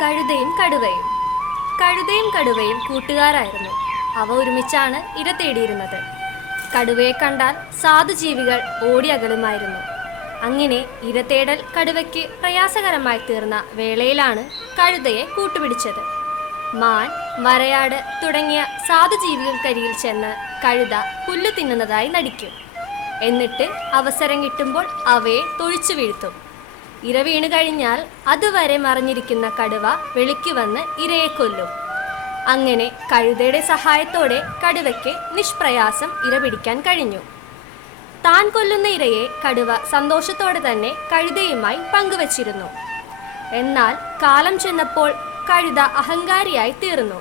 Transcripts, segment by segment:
കഴുതയും കടുവയും. കഴുതയും കടുവയും കൂട്ടുകാരായിരുന്നു. അവ ഒരുമിച്ചാണ് ഇര തേടിയിരുന്നത്. കടുവയെ കണ്ടാൽ സാധുജീവികൾ ഓടി അകലുമായിരുന്നു. അങ്ങനെ ഇര തേടൽ കടുവയ്ക്ക് പ്രയാസകരമായി തീർന്ന വേളയിലാണ് കഴുതയെ കൂട്ടുപിടിച്ചത്. മാൻ വരയാട് തുടങ്ങിയ സാധുജീവികൾക്കരിയിൽ ചെന്ന് കഴുത പുല്ല് തിന്നുന്നതായി നടിക്കും. എന്നിട്ട് അവസരം കിട്ടുമ്പോൾ അവയെ തൊഴിച്ചു വീഴ്ത്തും. ഇര വീണ് കഴിഞ്ഞാൽ അതുവരെ മറിഞ്ഞിരിക്കുന്ന കടുവ വെളിക്ക് വന്ന് ഇരയെ കൊല്ലും. അങ്ങനെ കഴുതയുടെ സഹായത്തോടെ കടുവയ്ക്ക് നിഷ്പ്രയാസം ഇര പിടിക്കാൻ കഴിഞ്ഞു. താൻ കൊല്ലുന്ന ഇരയെ കടുവ സന്തോഷത്തോടെ തന്നെ കഴുതയുമായി പങ്കുവച്ചിരുന്നു. എന്നാൽ കാലം ചെന്നപ്പോൾ കഴുത അഹങ്കാരിയായി തീർന്നു.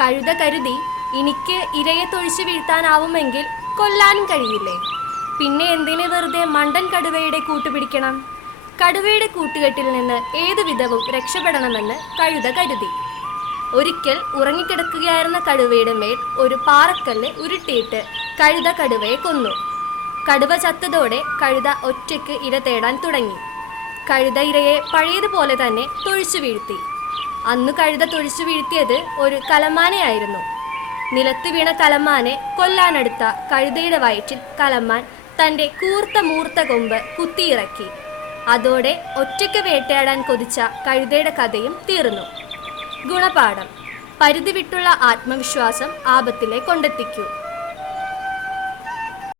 കഴുത കരുതി എനിക്ക് ഇരയെ തൊഴിച്ചു വീഴ്ത്താനാവുമെങ്കിൽ കൊല്ലാനും കഴിയില്ലേ? പിന്നെ എന്തിനു വെറുതെ മണ്ടൻ കടുവയുടെ കൂട്ടുപിടിക്കണം കടുവയുടെ കൂട്ടുകെട്ടിൽ നിന്ന് ഏതു വിധവും രക്ഷപ്പെടണമെന്ന് കഴുത കരുതി. ഒരിക്കൽ ഉറങ്ങിക്കിടക്കുകയായിരുന്ന കടുവയുടെ മേൽ ഒരു പാറക്കല്ല് ഉരുട്ടിയിട്ട് കഴുത കടുവയെ കൊന്നു. കടുവ ചത്തതോടെ കഴുത ഒറ്റയ്ക്ക് ഇര തേടാൻ തുടങ്ങി. കഴുത ഇരയെ പഴയതുപോലെ തന്നെ തൊഴിച്ചു വീഴ്ത്തി. അന്ന് കഴുത തൊഴിച്ചു വീഴ്ത്തിയത് ഒരു കലമാനയായിരുന്നു നിലത്ത് വീണ കലമാനെ കൊല്ലാനെടുത്ത കഴുതയുടെ വയറ്റിൽ കലമാൻ തന്റെ കൂർത്ത മൂർത്ത കൊമ്പ് കുത്തിയിറക്കി. അതോടെ ഒറ്റയ്ക്ക് വേട്ടയാടാൻ കൊതിച്ച കഴുതയുടെ കഥയും തീർന്നു. ഗുണപാഠം. പരിധി വിട്ടുള്ള ആത്മവിശ്വാസം ആപത്തിലെ കൊണ്ടെത്തിക്കൂ.